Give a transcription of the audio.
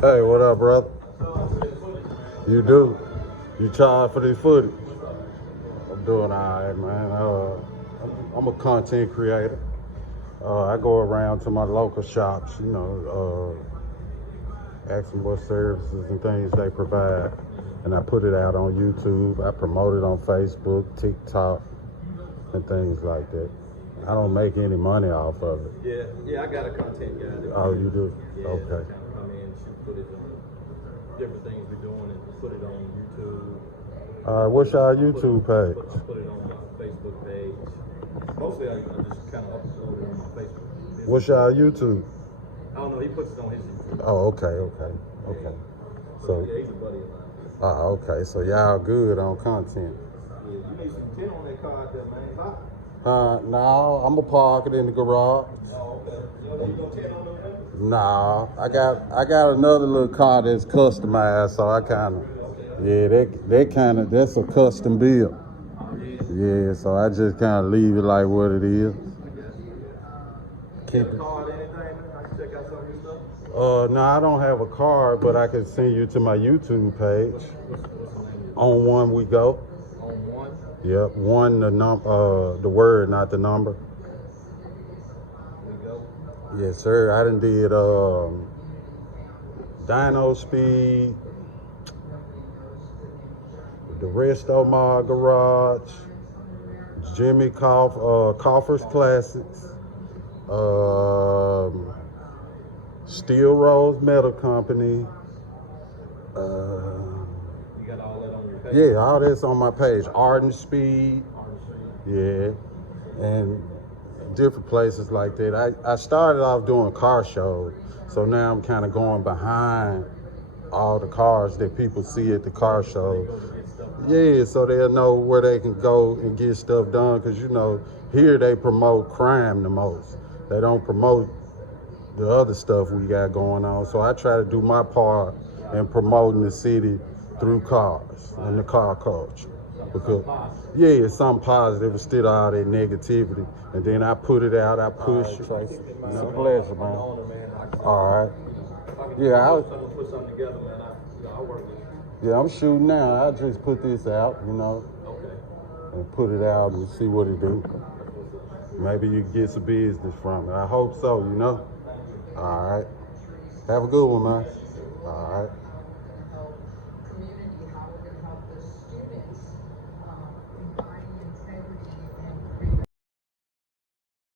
Hey, what up, brother? You do? You charge for this footage? I'm doing all right, man. I'm a content creator. I go around to my local shops, ask them what services and things they provide, and I put it out on YouTube. I promote it on Facebook, TikTok, and things like that. I don't make any money off of it. Yeah, I got a content guy. Oh, you do? Yeah, Okay. kind of come in, shoot footage on different things we're doing, and put it on YouTube. All right, what's your YouTube page? Put it on my Facebook page. Mostly, I just kind of upload it on my Facebook. What's your YouTube? I don't know. He puts it on his YouTube. Oh, okay. So, Yeah, he's a buddy of mine. okay. So y'all good on content. Yeah, you need some 10 on that car there, man. Hot. No, I'm gonna park it in the garage. Oh, okay. You don't need no 10 on them? Nah, I got another little car that's customized, so I that's a custom build. Yeah, so I just kind of leave it like what it is. Keep it. Card, anything, man? I can check out some of your stuff? No, I don't have a card, but I can send you to my YouTube page. On one we go. On one? Yep, one the word, not the number. We go. Yes, sir. I done did Dino Speed, the Resto Mod Garage, Jimmy Coffers Classics, Steel Rose Metal Company. You got all that on your page? Yeah, all that's on my page. Arden Speed. Yeah, and different places like that. I started off doing car shows, so now I'm kind of going behind all the cars that people see at the car show. Yeah, so they'll know where they can go and get stuff done, because here they promote crime the most. They don't promote the other stuff we got going on. So I try to do my part in promoting the city through cars and the car culture. Because it's something positive instead of all that negativity. And then I put it out, I push it. It's a pleasure, man. All right. Yeah, I'll put something together, man. I'll work with you. Yeah, I'm shooting now. I'll just put this out, Okay. and put it out and see what it do. Maybe you can get some business from it. I hope so, All right. Have a good one, man. All right.